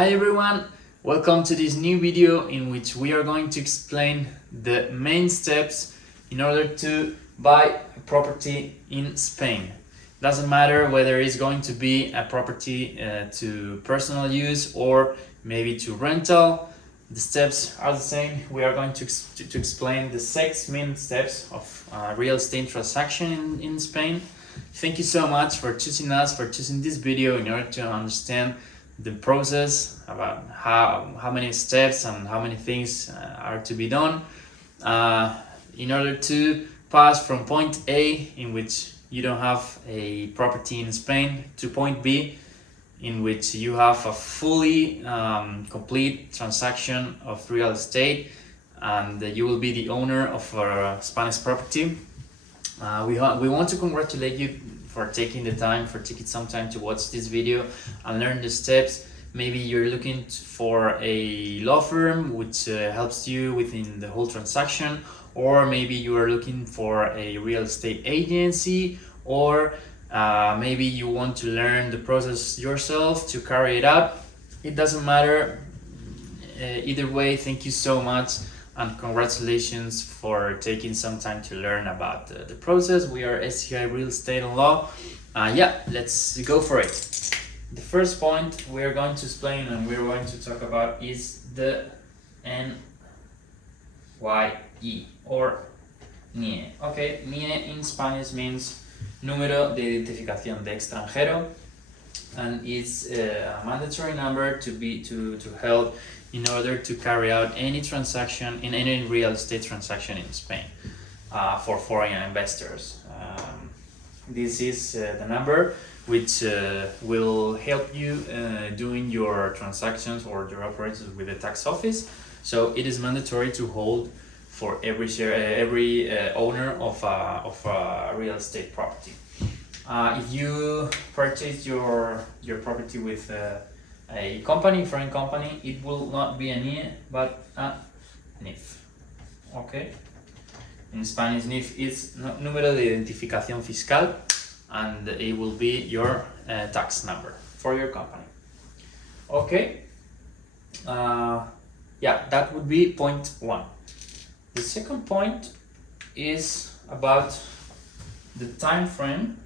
Hi everyone, welcome to this new video in which we are going to explain the main steps in order to buy a property in Spain. Doesn't matter whether it's going to be a property to personal use or maybe to rental. The steps are the same. We are going to explain the 6 main steps of real estate transaction in Spain. Thank you so much for choosing us, for choosing this video in order to understand the process, about how many steps and how many things are to be done in order to pass from point A, in which you don't have a property in Spain, to point B, in which you have a fully complete transaction of real estate and you will be the owner of a Spanish property. We want to congratulate you for taking some time to watch this video and learn the steps. Maybe you're looking for a law firm which helps you within the whole transaction, or maybe you are looking for a real estate agency, or maybe you want to learn the process yourself to carry it out. It doesn't matter. Either way, thank you so much and congratulations for taking some time to learn about the process. We are SCI RealEstate and Law. Yeah, let's go for it. The first point we are going to explain and we're going to talk about is the NIE or NIE. Okay, NIE in Spanish means Número de Identificación de Extranjero, and it's a mandatory number to help in order to carry out any transaction in any real estate transaction in Spain for foreign investors. This is the number which will help you doing your transactions or your operations with the tax office. So it is mandatory to hold for every owner of a real estate property. If you purchase your property with a company, foreign company, it will not be a NIE but a NIF. Okay. In Spanish, NIF is Número de Identificación Fiscal, and it will be your tax number for your company. Okay. Yeah, that would be point 1. The second point is about the time frame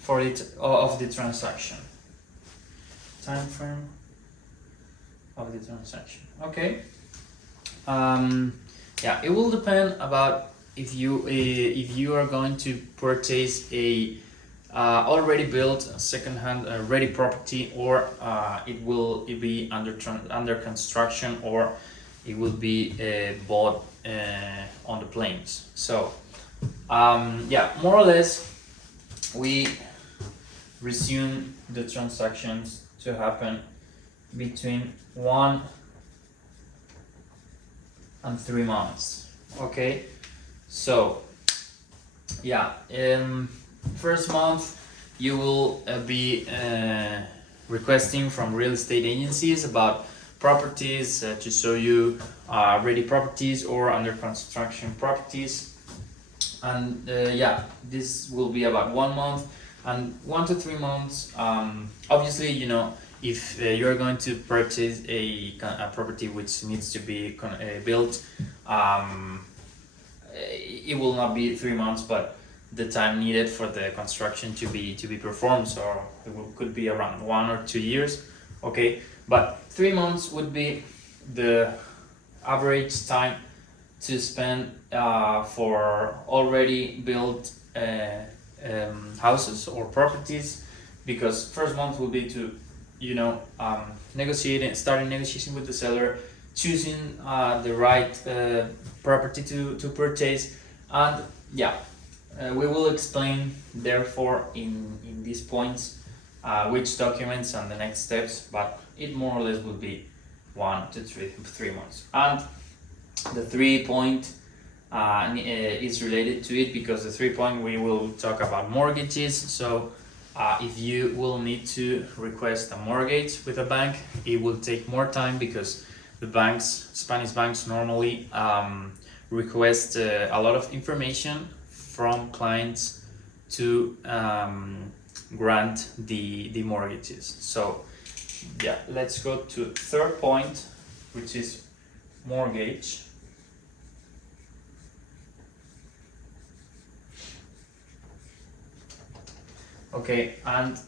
for of the transaction. Time frame of the transaction. Okay. Yeah, it will depend about if you are going to purchase a already built second-hand ready property, or it will be under construction, or it will be bought on the planes. So yeah, more or less we resume the transactions to happen between 1 and 3 months. Okay, so yeah, first month you will be requesting from real estate agencies about properties to show you ready properties or under construction properties, and yeah, this will be about 1 month. And 1 to 3 months, obviously, you know, if you're going to purchase a property which needs to be built, it will not be 3 months, but the time needed for the construction to be performed, so could be around 1 or 2 years. Okay, but 3 months would be the average time to spend for already built houses or properties, because first month will be to, you know, starting negotiation with the seller, choosing the right property to purchase, and yeah, we will explain therefore in these points which documents and the next steps, but it more or less will be 1 to 3 months. And the 3 point is related to it, because the 3 point we will talk about mortgages. So if you will need to request a mortgage with a bank, it will take more time, because the banks, Spanish banks, normally request a lot of information from clients to grant the mortgages. So yeah, let's go to third point, which is mortgage. Okay, and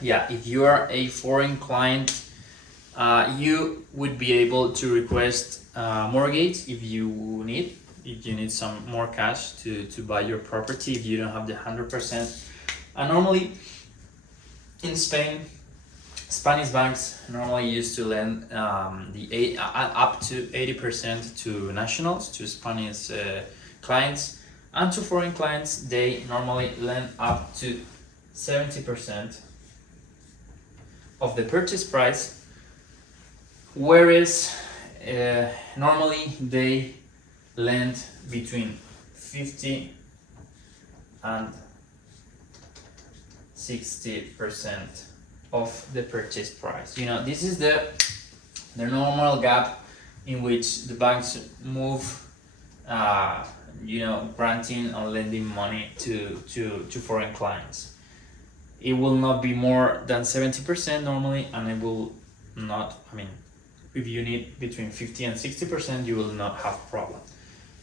yeah, if you are a foreign client, you would be able to request mortgage if you need some more cash to buy your property, if you don't have the 100%. And normally in Spain, Spanish banks normally used to lend up to 80% to nationals, to Spanish clients, and to foreign clients they normally lend up to 70% of the purchase price, whereas normally they lend between 50 and 60% of the purchase price. You know, this is the normal gap in which the banks move, granting or lending money to foreign clients. It will not be more than 70% normally, and it will not, if you need between 50 and 60%, you will not have problem.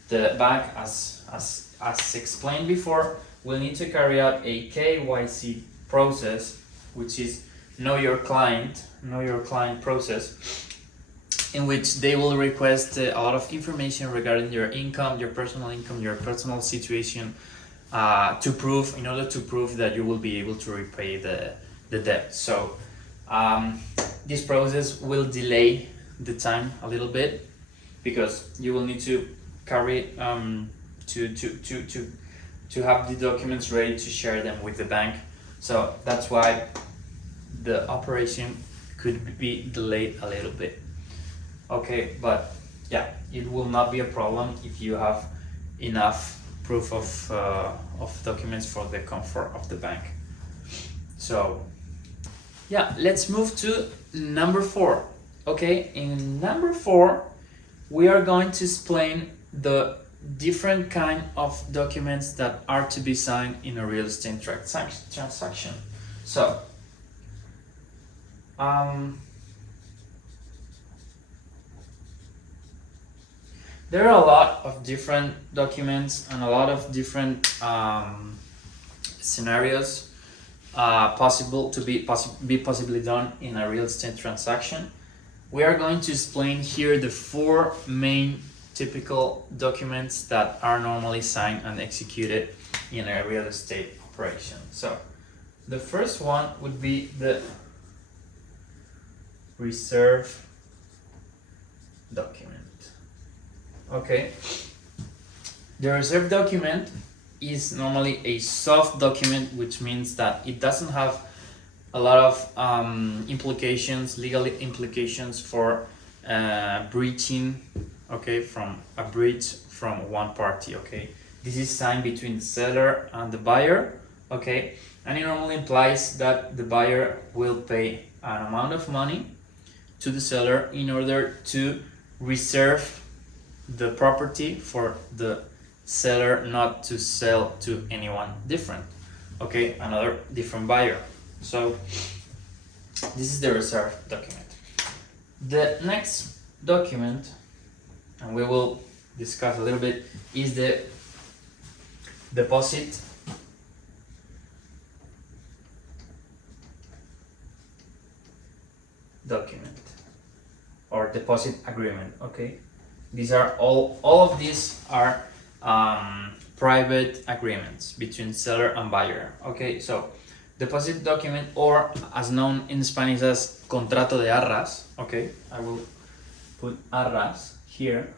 The bank, as explained before, will need to carry out a KYC process, which is know your client process, in which they will request a lot of information regarding your income, your personal situation, in order to prove that you will be able to repay the debt. So this process will delay the time a little bit, because you will need to carry to have the documents ready to share them with the bank. So that's why the operation could be delayed a little bit. Okay, but yeah, it will not be a problem if you have enough proof of documents for the comfort of the bank. So yeah, let's move to number 4. Okay, in number 4 we are going to explain the different kind of documents that are to be signed in a real estate transaction. So there are a lot of different documents and a lot of different scenarios possible to be possibly done in a real estate transaction. We are going to explain here the 4 main typical documents that are normally signed and executed in a real estate operation. So the first one would be the reserve document. Okay, the reserve document is normally a soft document, which means that it doesn't have a lot of legal implications for breaching, okay, from a breach from one party. Okay, this is signed between the seller and the buyer. Okay, and it normally implies that the buyer will pay an amount of money to the seller in order to reserve the property for the seller not to sell to anyone different, okay, another different buyer. So this is the reserve document. The next document, and we will discuss a little bit, is the deposit document or deposit agreement. Okay, these are all of these are private agreements between seller and buyer. Okay, so deposit document, or as known in Spanish as contrato de arras. Okay, I will put arras here,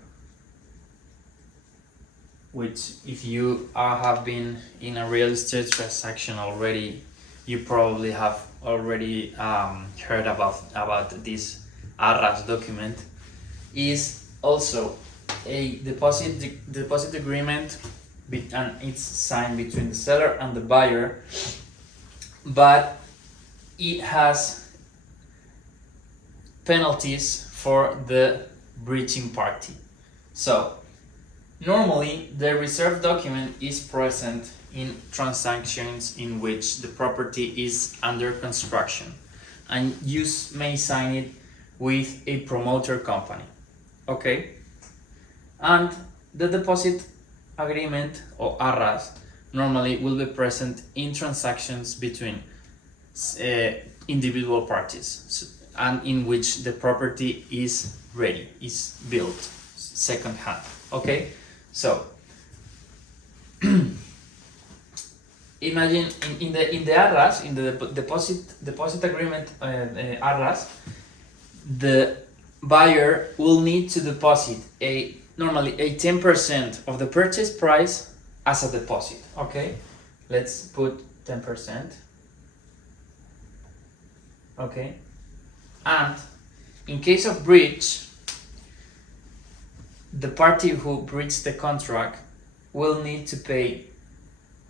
which if you have been in a real estate transaction already, you probably have already heard about this arras document. Is also a deposit agreement, and it's signed between the seller and the buyer, but it has penalties for the breaching party. So Normally, the reserve document is present in transactions in which the property is under construction, and you may sign it with a promoter company. Okay? And the deposit agreement, or arras, normally will be present in transactions between individual parties, and in which the property is ready, is built second hand. Okay, so imagine in the arras, in the deposit agreement arras, the buyer will need to deposit normally a 10% of the purchase price as a deposit. Okay, let's put 10%. Okay, and in case of breach, the party who breached the contract will need to pay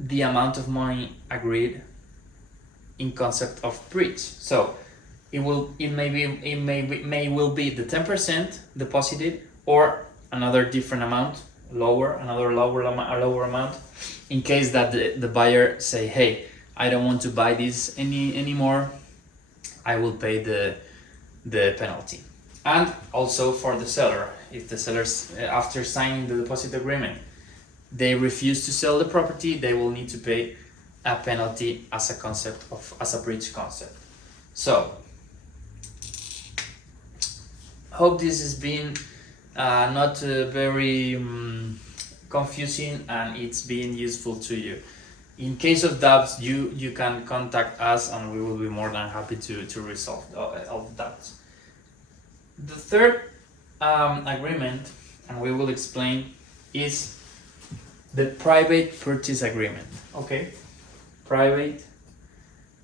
the amount of money agreed in concept of breach. So it may be the 10% deposited, or another different amount, a lower amount, in case that the buyer say, hey, I don't want to buy this anymore, I will pay the penalty. And also for the seller, if the sellers, after signing the deposit agreement, they refuse to sell the property, they will need to pay a penalty as a breach concept. So hope this has been not very confusing, and it's been useful to you. In case of doubts, you can contact us, and we will be more than happy to resolve all the doubts. The third agreement, and we will explain, is the private purchase agreement. Okay, private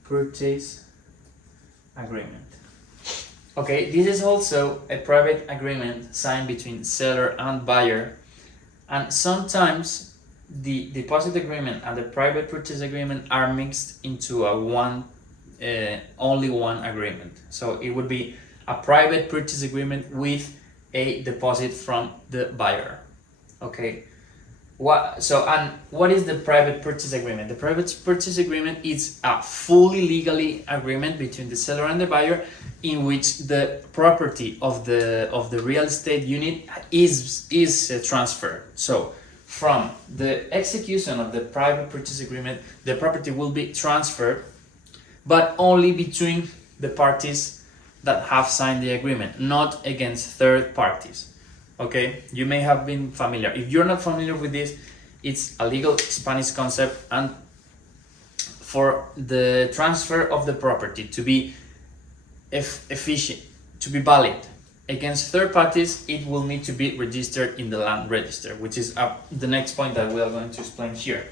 purchase agreement. Okay, this is also a private agreement signed between seller and buyer, and sometimes the deposit agreement and the private purchase agreement are mixed into only one agreement. So it would be a private purchase agreement with a deposit from the buyer. Okay, what is the private purchase agreement? The private purchase agreement is a fully legally agreement between the seller and the buyer, in which the property of the real estate unit is transferred. So from the execution of the private purchase agreement, the property will be transferred, but only between the parties that have signed the agreement, not against third parties. Okay, you may have been familiar. If you're not familiar with this, it's a legal Spanish concept, and for the transfer of the property to be efficient, to be valid against third parties, it will need to be registered in the land register, which is the next point that we are going to explain here.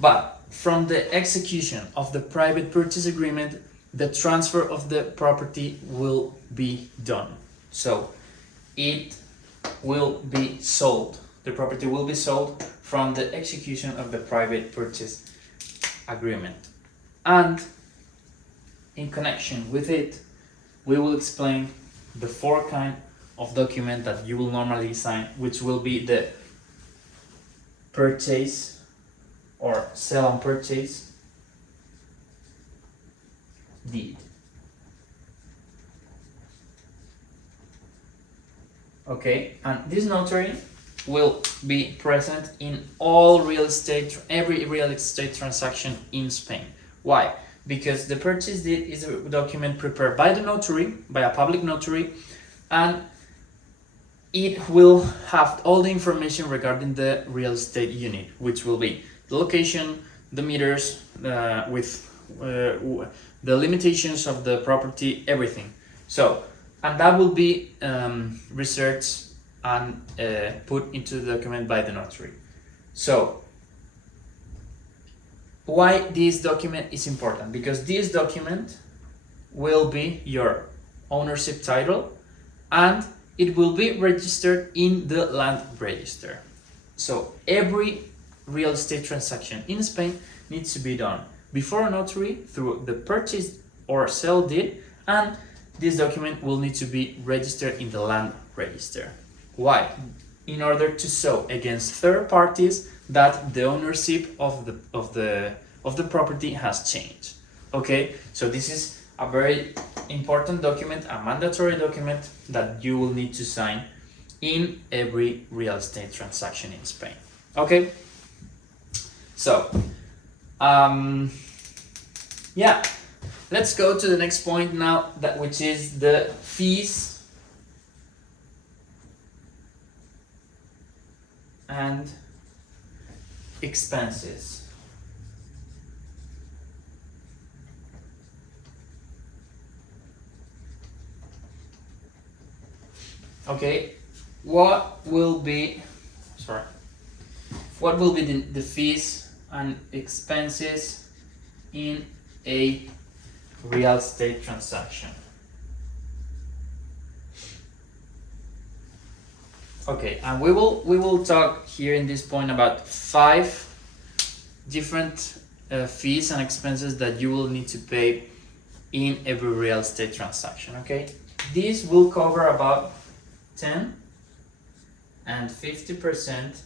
But from the execution of the private purchase agreement, the transfer of the property will be done. So it will be sold. The property will be sold from the execution of the private purchase agreement. And in connection with it, we will explain the four kinds of document that you will normally sign, which will be the purchase or sell and purchase deed. Okay, and this notary will be present in every real estate transaction in Spain. Why? Because the purchase deed is a document prepared by the notary, by a public notary, and it will have all the information regarding the real estate unit, which will be the location, the meters, with the limitations of the property, everything. So, and that will be researched and put into the document by the notary. So, why this document is important? Because this document will be your ownership title, and it will be registered in the land register. So every real estate transaction in Spain needs to be done before a notary through the purchase or sell deed, and this document will need to be registered in the land register. Why? in order to show against third parties that the ownership of the property has changed. Okay, so this is a very important document, a mandatory document that you will need to sign in every real estate transaction in Spain. Okay, so yeah, let's go to the next point now, which is the fees and expenses. Okay, what will be the fees and expenses in a real estate transaction? Okay, and we will talk here in this point about 5 different fees and expenses that you will need to pay in every real estate transaction. Okay, this will cover about 10 and 50%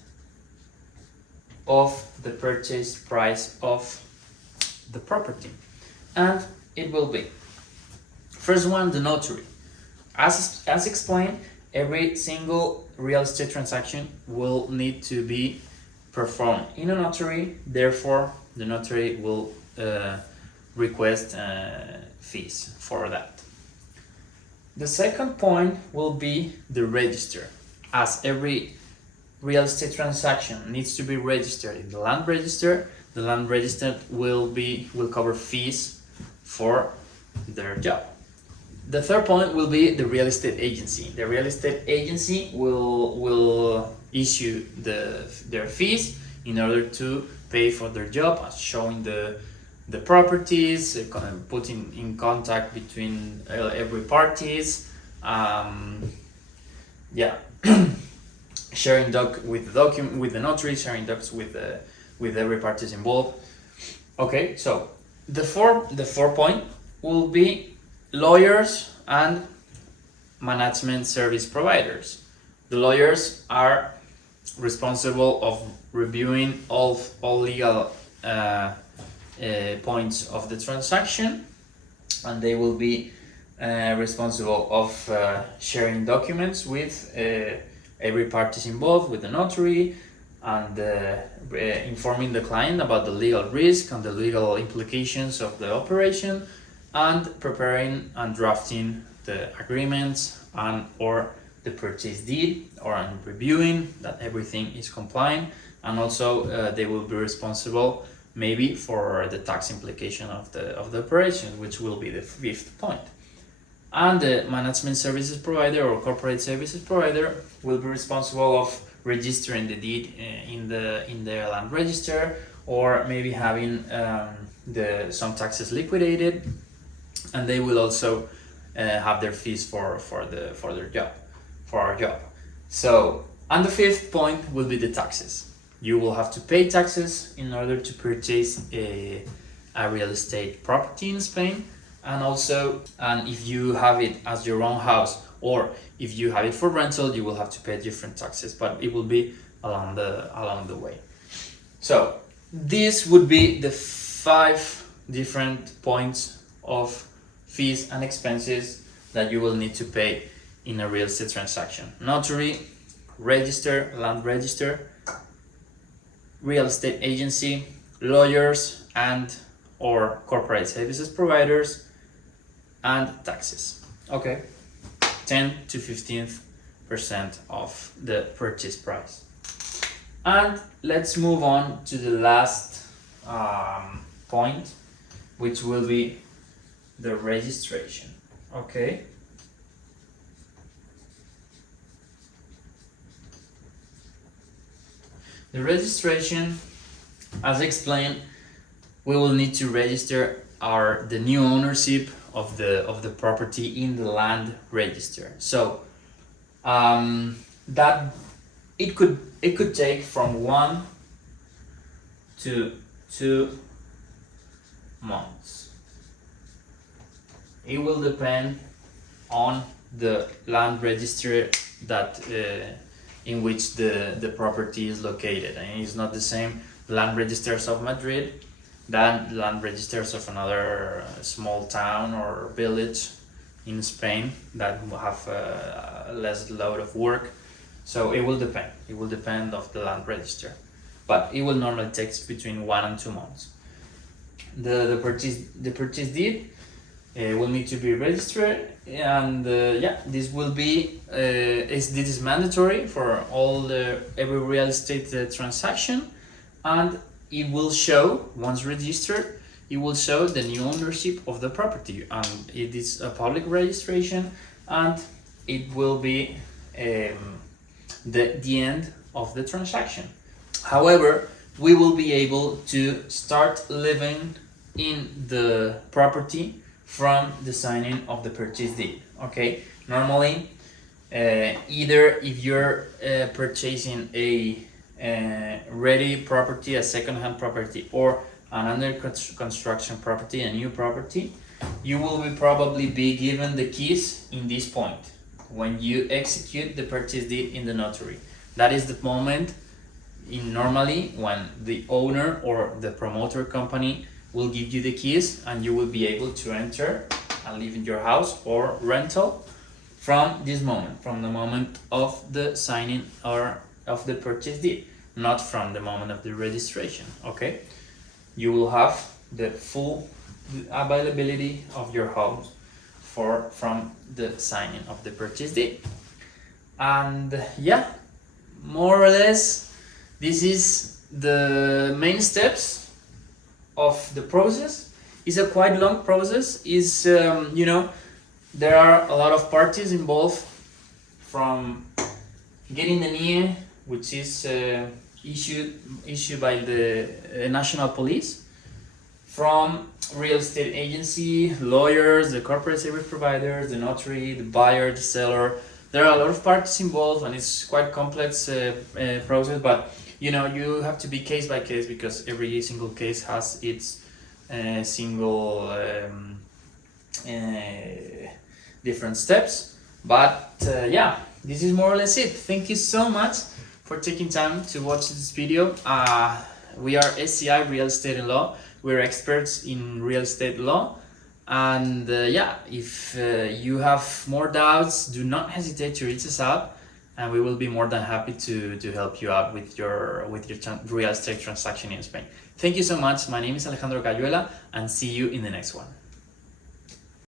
of the purchase price of the property, and it will be, first one, the notary. As explained, every single real estate transaction will need to be performed in a notary, therefore the notary will request fees for that. The second point will be the register. As every real estate transaction needs to be registered in the land register, the land register will cover fees for their job. The third point will be the real estate agency. The real estate agency will issue their fees in order to pay for their job, as showing the properties, putting in contact between every parties, sharing with the notary, sharing docs with every parties involved. Okay, so the fourth point will be lawyers and management service providers. The lawyers are responsible of reviewing all legal points of the transaction, and they will be responsible of sharing documents with every party involved, with the notary, and informing the client about the legal risk and the legal implications of the operation, and preparing and drafting the agreements and or the purchase deed, or reviewing that everything is compliant, and also they will be responsible maybe for the tax implication of the operation, which will be the fifth point. And the management services provider or corporate services provider will be responsible of registering the deed in the land register, or maybe having some taxes liquidated, and they will also have their fees for our job. So, and the fifth point will be the taxes. You will have to pay taxes in order to purchase a real estate property in Spain, and if you have it as your own house, or if you have it for rental, you will have to pay different taxes, but it will be along the way. So this would be the 5 different points of fees and expenses that you will need to pay in a real estate transaction: notary, register, land register, real estate agency, lawyers and or corporate services providers, and taxes. Okay, 10 to 15% of the purchase price. And let's move on to the last point, which will be the registration. Okay, the registration, as explained, we will need to register the new ownership of the property in the land register. So that it could take from 1 to 2 months. It will depend on the land register that in which the property is located, and it's not the same land registers of Madrid than land registers of another small town or village in Spain that will have less load of work. So it will depend of the land register, but it will normally take between 1 and 2 months. The purchase deed will need to be registered, and this will be this is mandatory for every real estate transaction, and it will show, once registered, it will show the new ownership of the property, and it is a public registration, and it will be the end of the transaction. However, we will be able to start living in the property from the signing of the purchase deed. Okay, normally either if you're purchasing a ready property, a second-hand property, or an under construction property, a new property, you will probably be given the keys in this point when you execute the purchase deed in the notary. That is the moment normally when the owner or the promoter company will give you the keys, and you will be able to enter and live in your house or rental from this moment, from the moment of the signing or of the purchase deed, not from the moment of the registration. Okay, you will have the full availability of your house from the signing of the purchase deed. And yeah, more or less this is the main steps of the process. It's a quite long process. Is there are a lot of parties involved, from getting the NIE, which is issued by the national police, from real estate agency, lawyers, the corporate service providers, the notary, the buyer, the seller. There are a lot of parties involved, and it's quite complex process, but you have to be case by case, because every single case has its single different steps. But this is more or less it. Thank you so much for taking time to watch this video. We are SCI Real Estate and Law. We're experts in real estate law, and if you have more doubts, do not hesitate to reach us out, and we will be more than happy to help you out with your real estate transaction in Spain. Thank you so much. My name is Alejandro Cayuela, and see you in the next one.